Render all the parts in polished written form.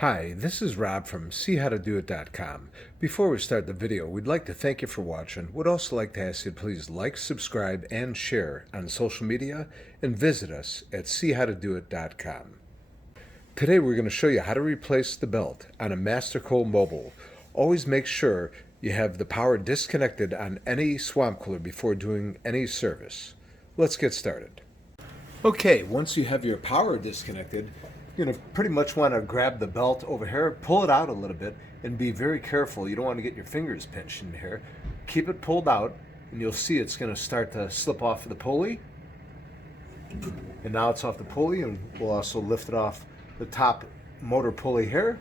Hi, this is Rob from SeeHowToDoIt.com. Before we start the video, we'd like to thank you for watching. We'd also like to ask you to please like, subscribe, and share on social media, and visit us at SeeHowToDoIt.com. Today we're going to show you how to replace the belt on a Mastercool mobile. Always make sure you have the power disconnected on any swamp cooler before doing any service. Let's get started. Okay, once you have your power disconnected, you're going to pretty much want to grab the belt over here, pull it out a little bit, and be very careful. You don't want to get your fingers pinched in here. Keep it pulled out, and you'll see it's going to start to slip off of the pulley. And now it's off the pulley, and we'll also lift it off the top motor pulley here.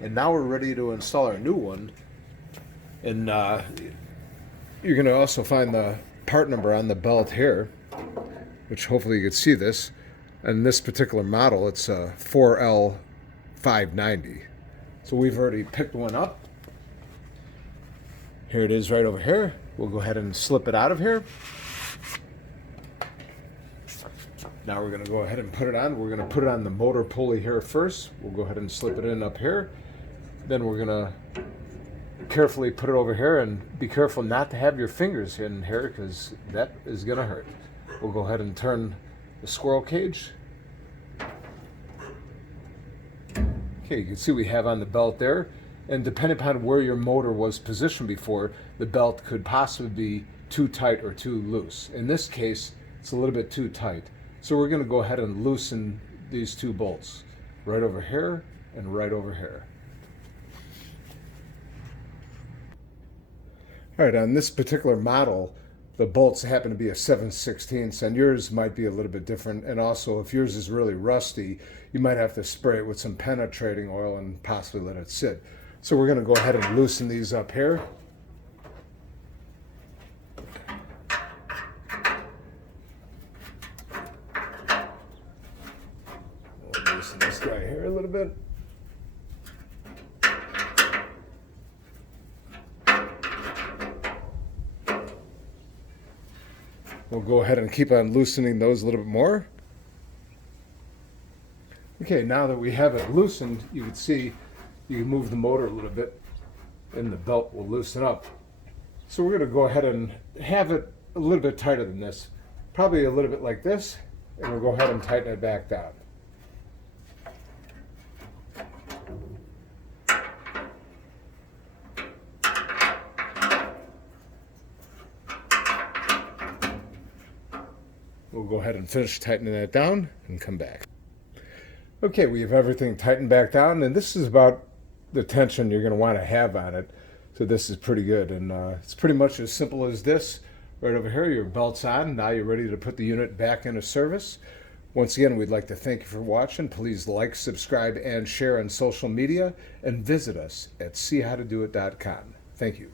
And now we're ready to install our new one. And you're going to also find the part number on the belt here, which hopefully you can see this. And this particular model, it's a 4L590. So we've already picked one up. Here it is right over here. We'll go ahead and slip it out of here. Now we're going to go ahead and put it on. We're going to put it on the motor pulley here first. We'll go ahead and slip it in up here. Then we're going to carefully put it over here, and be careful not to have your fingers in here because that is going to hurt. We'll go ahead and turn the squirrel cage. Okay, you can see we have on the belt there, and depending upon where your motor was positioned before, the belt could possibly be too tight or too loose. In this case, it's a little bit too tight. So we're going to go ahead and loosen these two bolts, right over here and right over here. All right, on this particular model, the bolts happen to be a 7/16, and yours might be a little bit different. And also, if yours is really rusty, you might have to spray it with some penetrating oil and possibly let it sit. So we're going to go ahead and loosen these up here. We'll loosen this guy here a little bit. We'll go ahead and keep on loosening those a little bit more. Okay, now that we have it loosened, you can see you can move the motor a little bit and the belt will loosen up. So we're going to go ahead and have it a little bit tighter than this, probably a little bit like this, and we'll go ahead and tighten it back down. We'll go ahead and finish tightening that down and come back. Okay, we have everything tightened back down, and this is about the tension you're going to want to have on it. So this is pretty good, and it's pretty much as simple as this. Right over here, your belt's on. Now you're ready to put the unit back into service. Once again, we'd like to thank you for watching. Please like, subscribe, and share on social media, and visit us at SeeHowToDoIt.com. Thank you.